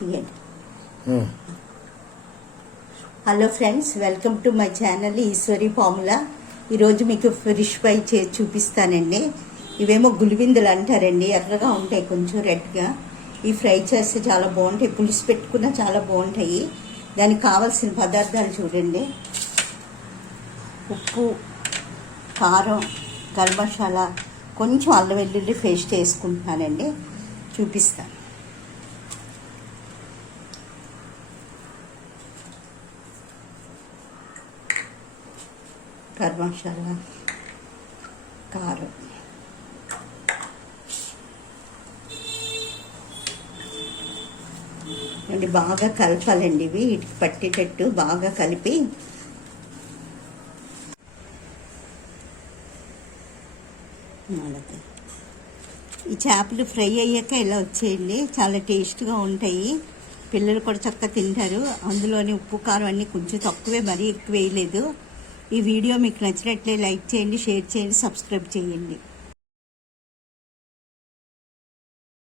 తీయండి. Hello friends, welcome to my channel Eshwari formula. ఈరోజు మీకు ఫిష్ ఫ్రై చేసి చూపిస్తానండి. ఇవేమో గులివిందులు అంటారండి, ఎర్రగా ఉంటాయి, కొంచెం రెడ్గా. ఈ ఫ్రై చేస్తే చాలా బాగుంటాయి, పులుసు పెట్టుకున్నా చాలా బాగుంటాయి. దానికి కావాల్సిన పదార్థాలు చూడండి: ఉప్పు, కారం, గరం మసాలా, కొంచెం అల్లం వెల్లుల్లి పేస్ట్ వేసుకుంటున్నానండి. చూపిస్తాను. గరం మసాలా, కారం, అండి బాగా కలపాలండి. ఇవి వీటికి పట్టేటట్టు బాగా కలిపి ఈ చేపలు ఫ్రై అయ్యాక ఇలా వచ్చేయండి, చాలా టేస్ట్గా ఉంటాయి. పిల్లలు కూడా చక్కగా తింటారు. అందులోని ఉప్పు కారం అన్నీ కొంచెం తక్కువే, మరీ ఎక్కువ వేయలేదు. ఈ వీడియో మీకు నచ్చినట్లే లైక్ చేయండి, షేర్ చేయండి, సబ్స్క్రైబ్ చేయండి.